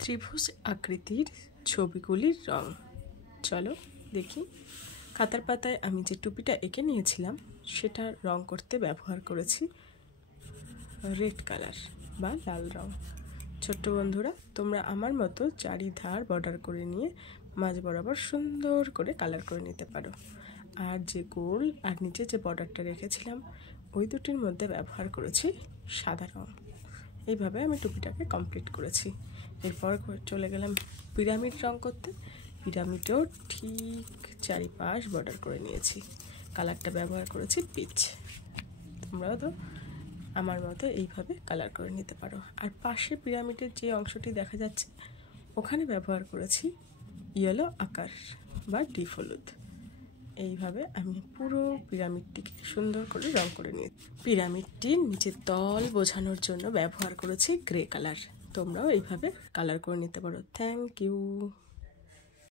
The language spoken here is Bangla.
ত্রিভুজ আকৃতির ছবিগুলির রং। চলো দেখি। খাতার পাতায় আমি যে টুপিটা এঁকে নিয়েছিলাম সেটা রং করতে ব্যবহার করেছি রেড কালার বা লাল রং। ছোট্ট বন্ধুরা, তোমরা আমার মতো চারিধার বর্ডার করে নিয়ে মাঝ বরাবর সুন্দর করে কালার করে নিতে পারো। আর যে গোল আর নিচে যে বর্ডারটা রেখেছিলাম ওই দুটির মধ্যে ব্যবহার করেছি সাদা রং। এইভাবে আমি টুপিটাকে কমপ্লিট করেছি। এরপর চলে গেলাম পিরামিড রং করতে। পিরামিডেও ঠিক চারিপাশ বর্ডার করে নিয়েছি। কালারটা ব্যবহার করেছি পিচ। তোমরাও তো আমার মতো এইভাবে কালার করে নিতে পারো। আর পাশে পিরামিডের যে অংশটি দেখা যাচ্ছে ওখানে ব্যবহার করেছি ইয়েলো আকার বা ডিপ হলুদ। এইভাবে আমি পুরো পিরামিডটিকে সুন্দর করে রং করে নিই। পিরামিডটির নিচের তল বোঝানোর জন্য ব্যবহার করেছি গ্রে কালার। তোমরাও এইভাবে কালার করে নিতে পারো। Thank you.